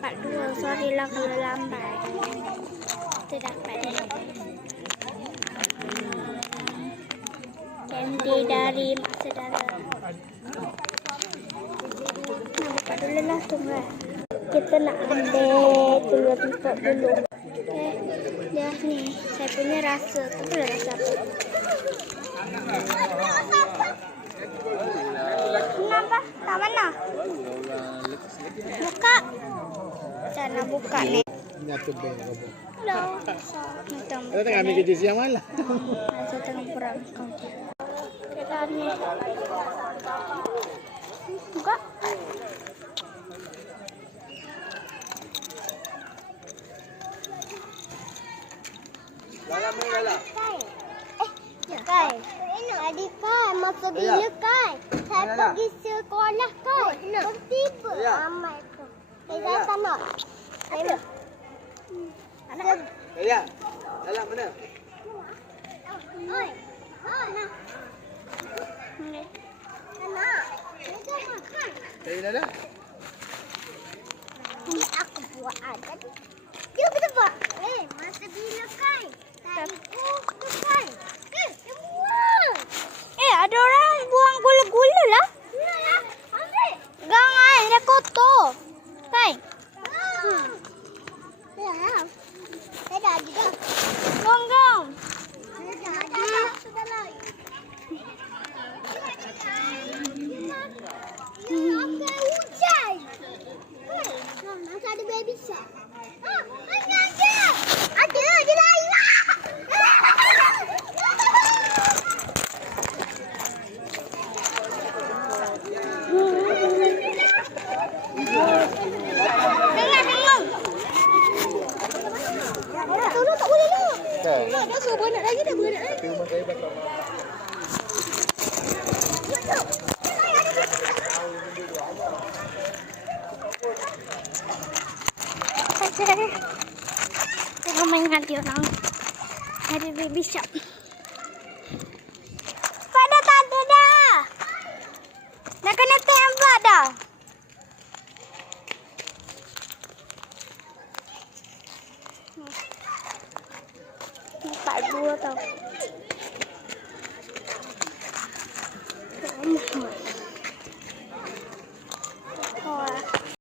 Part 2. Sorry lah kalau lambat. Kita dapat ni. Candy dari mak saudara. Nak buka dulu lah, tunggu. Kita nak ambil telur pipot dulu. Okay. Dia ni. Saya punya rasa. Tu pula rasa apa? Kenapa? Tak mana? Buka. Saya nak buka ni. Ini apa beg apa? Hello. Kita tengah ambil kerja siang malam. Saya tengah perang. Kita ni. Buka. Dalam ni dalam. Kai, tadi Kai mau pergi le Kai. Saya pergi sekolah Kai. Bertiba amat tu. Saya tak nak. Saya anak. Ya. Dalam mana? Oi. Nak. Nak. Saya dah. Ini aku buat tadi. Dia betul buat. Masa bila Kai? Tadi Kai. Ada orang buang gula-gula lah. Ambil. Gangai, dah kotor. Kai. Ya. Saya dah ada dah. Gong. Saya dah ada. Sudah lah. Apa hujan? Masa ada baby shark. Ada. Ada lain lah. Tolong tak boleh lu. Dah suruh beranak lagi dah beranak lagi. Rumah saya bakal. Tengok main dengan dia orang. Ada baby shark. Pada tak ada dah. Dah kena tembak dah. Part 2 tau.